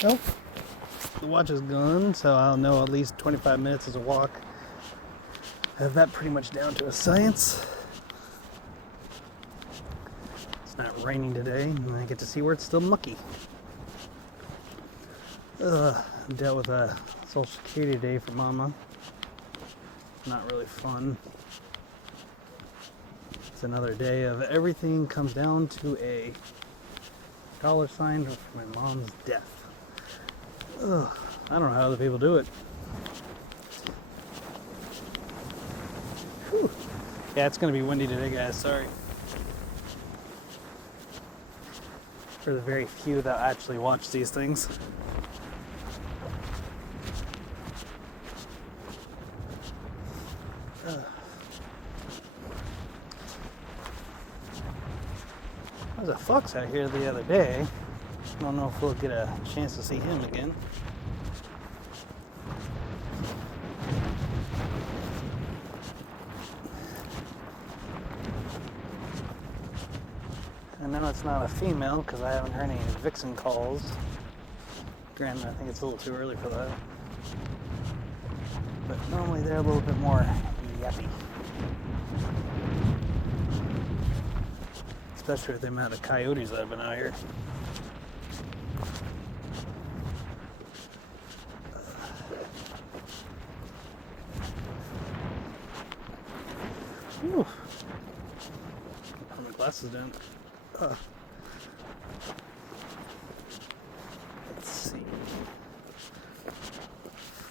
Well, the watch is gone, so I'll know at least 25 minutes is a walk. I have that pretty much down to a science. It's not raining today, and I get to see where it's still mucky. I dealt with a Social Security day for Mama. Not really fun. It's another day of everything comes down to a $sign for my mom's death. Ugh, I don't know how other people do it. Whew. Yeah, it's gonna be windy today, guys. Sorry. For the very few that actually watch these things. There was a fox out here the other day. I don't know if we'll get a chance to see him again. I know it's not a female because I haven't heard any vixen calls. Granted, I think it's a little too early for that. But normally they're a little bit more yappy. Especially with the amount of coyotes that have been out here. Whew. Put my glasses down. Let's see.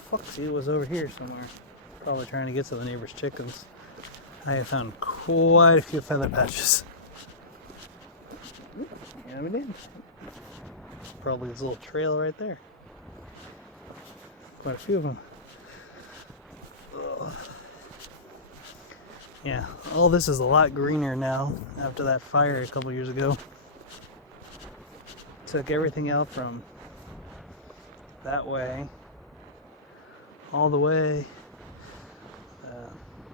Foxy was over here somewhere. Probably trying to get to the neighbor's chickens. I have found quite a few feather patches. Yeah, we did. Probably this little trail right there. Quite a few of them. Ugh. Yeah, all this is a lot greener now after that fire a couple years ago. Took everything out from that way all the way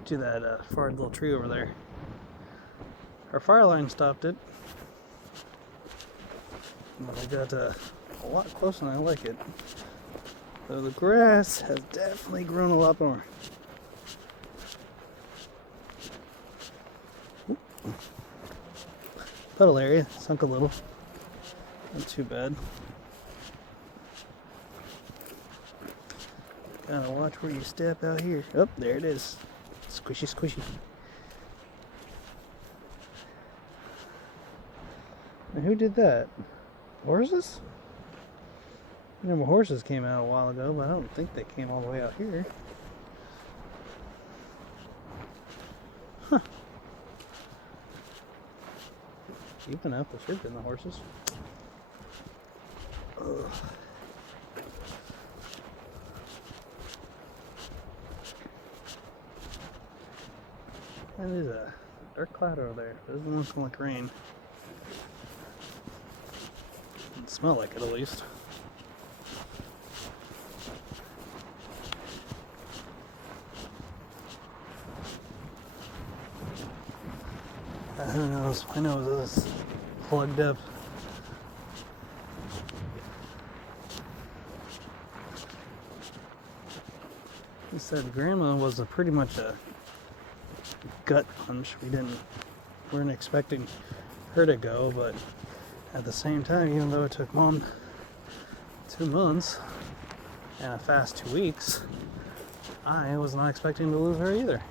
to that far little tree over there. Our fire line stopped it. But I got a lot closer than I like it. So the grass has definitely grown a lot more. Puddle area sunk a little. Not too bad. Gotta watch where you step out here. Oh, there it is. Squishy, squishy. Now, who did that? Horses? I remember horses came out a while ago, but I don't think they came all the way out here. Huh. Keeping up, it should have been the horses. Ugh. That is a dark cloud over there. It doesn't look like rain. Doesn't smell like it, at least. Who knows? My nose is plugged up. He said Grandma was pretty much a gut punch. We weren't expecting her to go, but at the same time, even though it took Mom 2 months and a fast 2 weeks, I was not expecting to lose her either.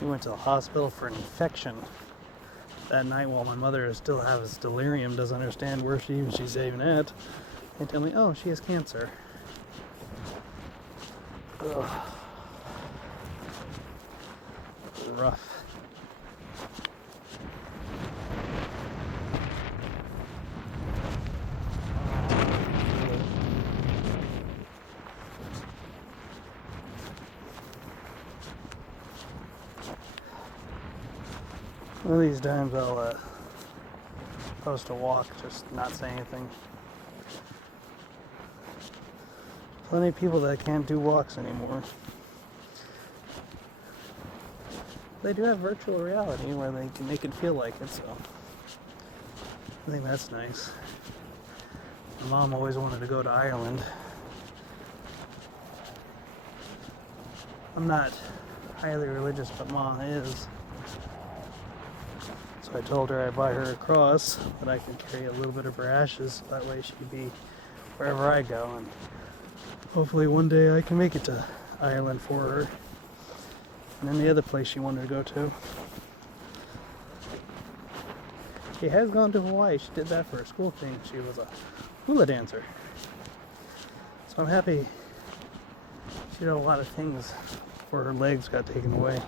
We went to the hospital for an infection that night while my mother still has delirium, doesn't understand where she's even at. They tell me, oh, she has cancer. Ugh. Rough. One of these times I'll post a walk, just not say anything. Plenty of people that can't do walks anymore. They do have virtual reality where they can make it feel like it, so I think that's nice. Mom always wanted to go to Ireland. I'm not highly religious, but Mom is. So I told her I'd buy her a cross, that I could carry a little bit of her ashes. That way she could be wherever I go. And hopefully one day I can make it to Ireland for her. And then the other place she wanted to go to. She has gone to Hawaii. She did that for a school thing. She was a hula dancer. So I'm happy she did a lot of things before her legs got taken away.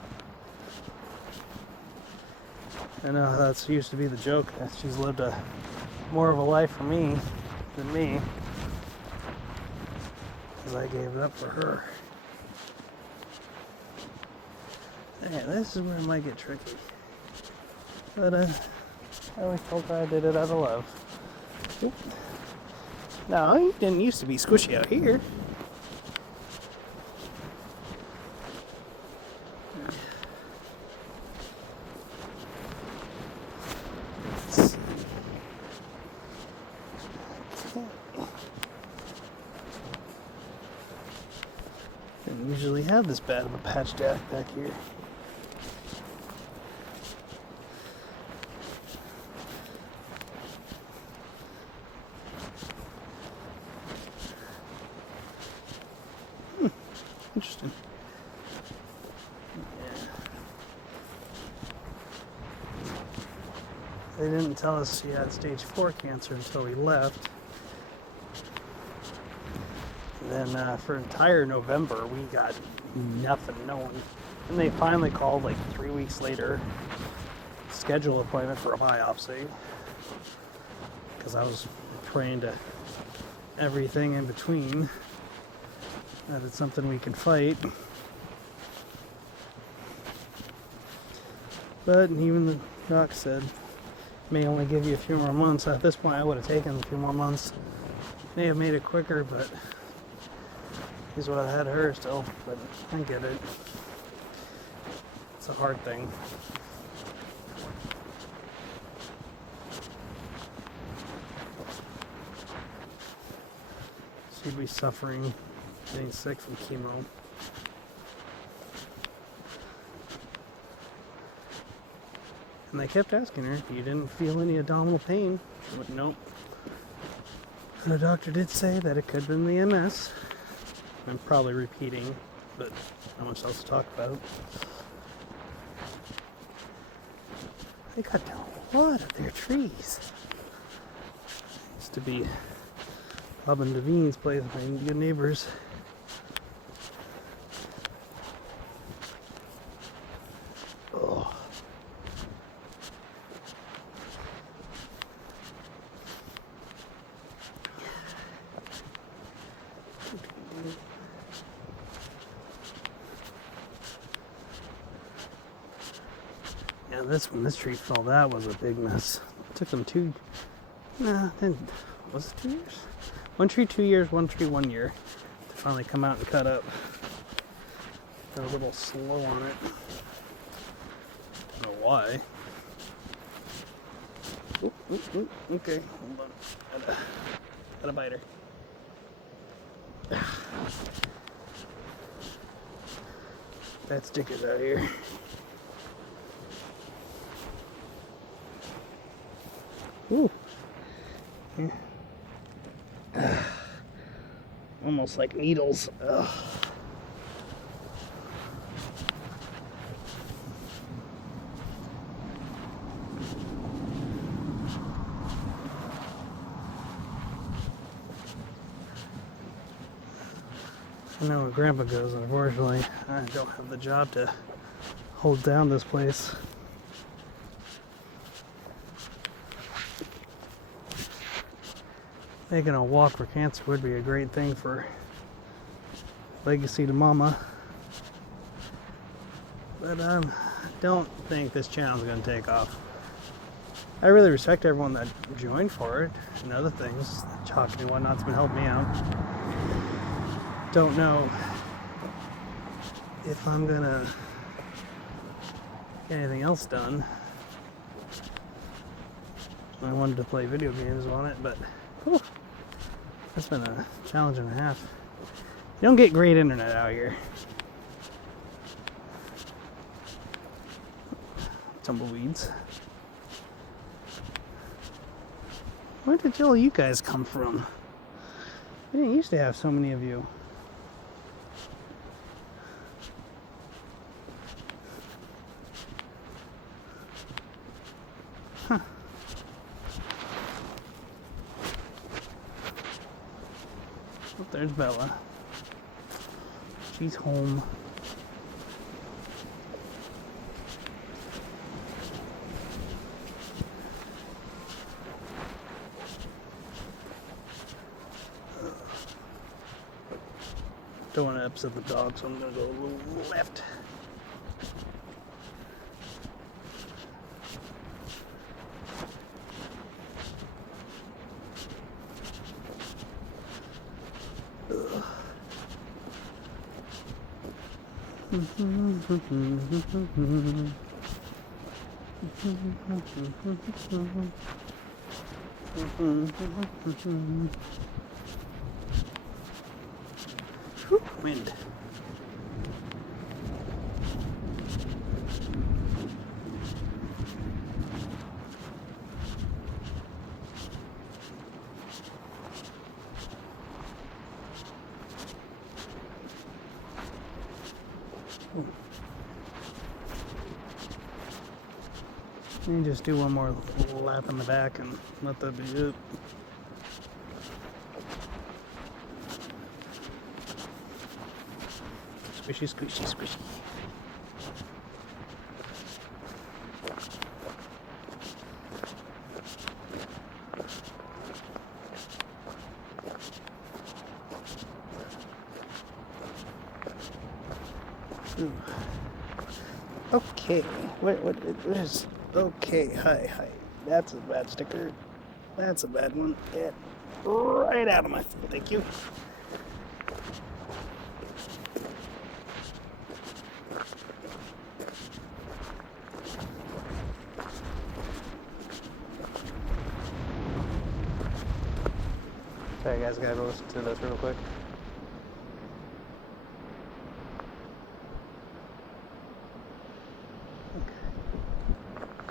I know that's used to be the joke, that she's lived more of a life for me than me, because I gave it up for her. Yeah, this is where it might get tricky. But I always told her I did it out of love. Oop. No, it didn't used to be squishy out here. Didn't usually have this bad of a patch jack back here. Interesting. Yeah. They didn't tell us she had stage 4 cancer until we left. And then for entire November, we got nothing, no one. And they finally called like 3 weeks later, schedule an appointment for a biopsy. Because I was praying to everything in between that it's something we can fight. But even the doc said, may only give you a few more months. At this point, I would have taken a few more months. May have made it quicker, but he's what I had her still. But I get it. It's a hard thing. She'd be suffering, getting sick from chemo. And they kept asking her, you didn't feel any abdominal pain? She went, nope. And the doctor did say that it could have been the MS. I'm probably repeating, but not much else to talk about. They cut down a lot of their trees. Used to be Bob and Devine's place, my good neighbors. Oh. Yeah, this tree fell, that was a big mess. It took them was it 2 years? One tree 2 years, one tree 1 year to finally come out and cut up. They're a little slow on it. Don't know why. Oop, oop, oop. Okay, hold on. Gotta bite her. Bad stickers out here. Ooh. Yeah. Almost like needles. Ugh. I know where Grandpa goes, unfortunately. I don't have the job to hold down this place. Making a walk for cancer would be a great thing for legacy to Mama. But I don't think this channel is going to take off. I really respect everyone that joined for it and other things. Chalking and whatnot's been helping me out. Don't know if I'm going to get anything else done. I wanted to play video games on it, but whew, That's been a challenge and a half. You don't get great internet out here. Tumbleweeds. Where did all you guys come from? We didn't used to have so many of you. Huh. Oh, there's Bella. She's home. Don't want to upset the dog, so I'm going to go a little left. Whew, wind. Let me just do one more lap in the back and let that be it. Squishy, squishy, squishy. Ooh. Okay, what is okay? Hi. That's a bad sticker. That's a bad one. Get right out of my phone. Thank you. Sorry guys, gotta listen to this real quick.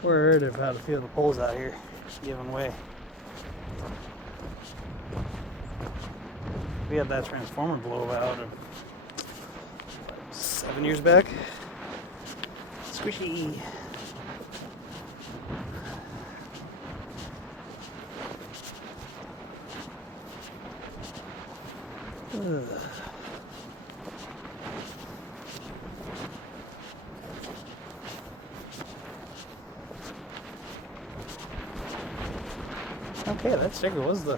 Worried about a few of the poles out here giving way. We had that transformer blowout of 7 years back. Squishy. Ugh. Okay, that sticker was the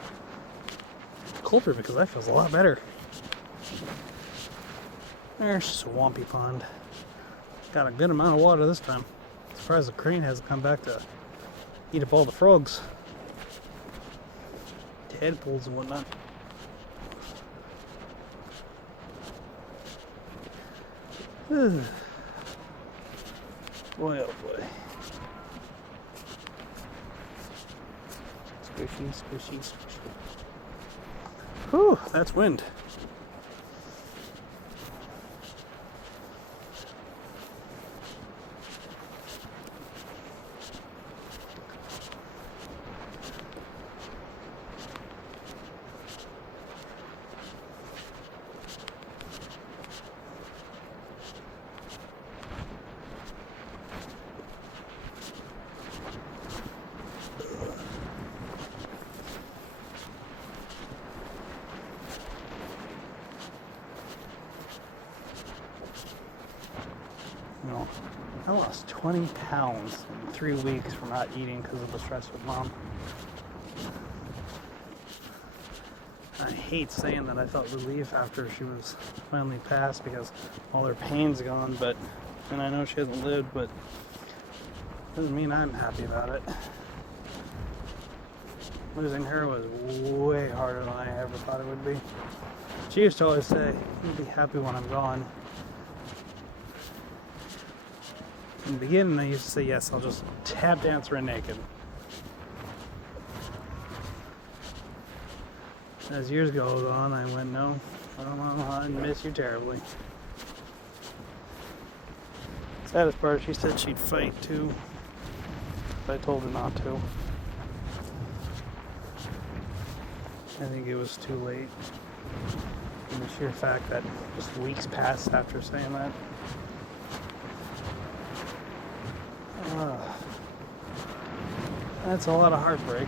culprit because that feels a lot better. There's Swampy Pond. Got a good amount of water this time. Surprised the crane hasn't come back to eat up all the frogs. Tadpoles and whatnot. Boy, oh boy. Squishy, squishy, squishy. Whew, that's wind. You know, I lost 20 pounds in 3 weeks from not eating because of the stress with Mom. I hate saying that I felt relief after she was finally passed because all her pain's gone, and I know she hasn't lived, but doesn't mean I'm happy about it. Losing her was way harder than I ever thought it would be. She used to always say, "You'll be happy when I'm gone." In the beginning, I used to say, yes, I'll just tap dance her naked. As years go on, I went, no, I miss you terribly. Saddest part, she said she'd fight too, but I told her not to. I think it was too late. And the sheer fact that just weeks passed after saying that. That's a lot of heartbreak.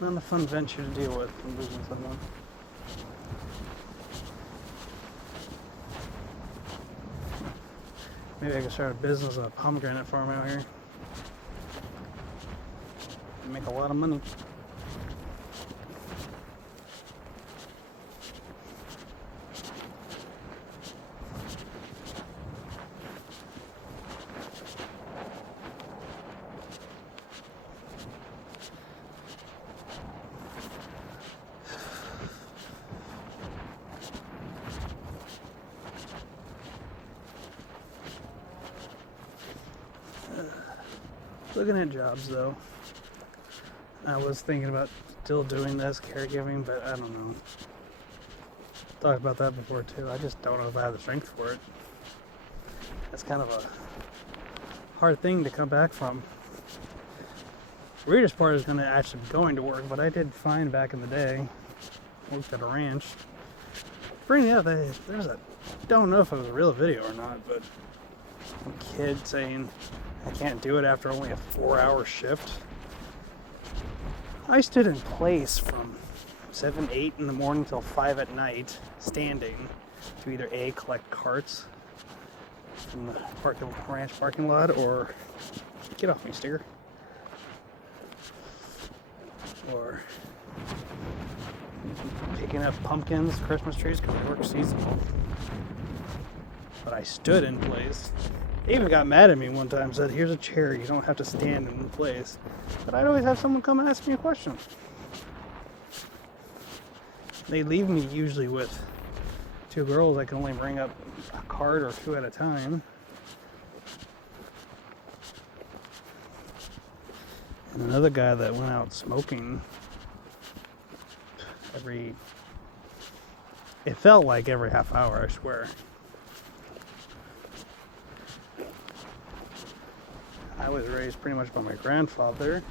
Not a fun venture to deal with from losing someone. Maybe I could start a business of a pomegranate farm out here. Make a lot of money. Looking at jobs though, I was thinking about still doing this caregiving, but I don't know. Talked about that before too. I just don't know if I have the strength for it. That's kind of a hard thing to come back from. The weirdest part is going to actually be going to work, but I did fine back in the day. Worked at a ranch. Bringing up, there's a, don't know if it was a real video or not, but some kid saying I can't do it after only a 4-hour shift. I stood in place from 7, 8 in the morning till 5 at night, standing to either A, collect carts from the ranch parking lot, or get off me, sticker, or picking up pumpkins, Christmas trees, because I work seasonal. But I stood in place. They even got mad at me one time, said, here's a chair, you don't have to stand in place. But I'd always have someone come and ask me a question. They leave me usually with 2 girls. I can only bring up a cart or 2 at a time. And another guy that went out smoking it felt like every half hour, I swear. I was raised pretty much by my grandfather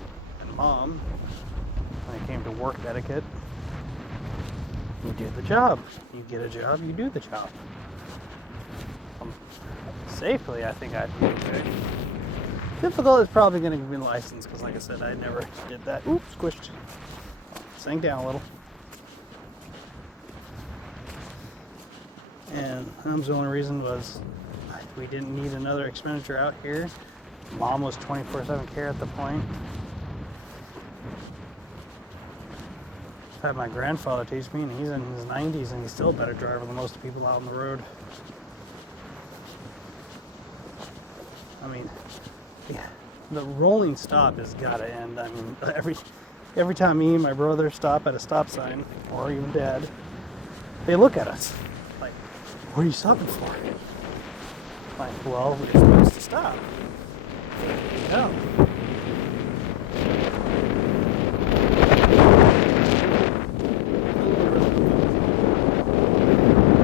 and mom. When it came to work etiquette, you do the job. You get a job, you do the job. Safely, I think I'd be okay. Difficult is probably going to be licensed, because like I said, I never did that. Oops, squished. Sank down a little. And that was the only reason was we didn't need another expenditure out here. Mom was 24/7 care at the point. I had my grandfather teach me, and he's in his 90s, and he's still a better driver than most people out on the road. I mean, yeah, the rolling stop has got to end. I mean, every time me and my brother stop at a stop sign, or even Dad, they look at us like, "What are you stopping for?" Like, well, we're supposed to stop. No.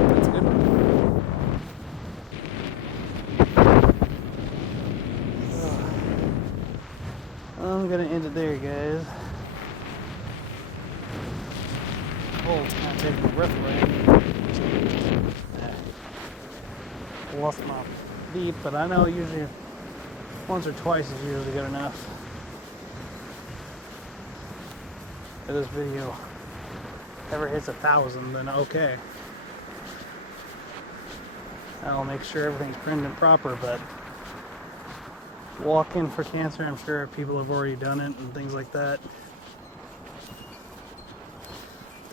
That's a good one. I'm gonna end it there, guys. Oh, it's kind of taking my breath away. Lost my beep, but I know usually once or twice is usually good enough. If this video ever hits 1,000, then okay. I'll make sure everything's printed and proper, but walk-in for cancer, I'm sure people have already done it and things like that.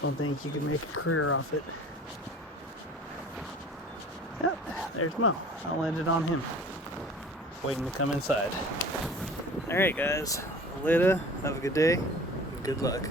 Don't think you can make a career off it. Yep, there's Mo. I'll end it on him. Waiting to come inside. Alright guys, later, have a good day, and good luck.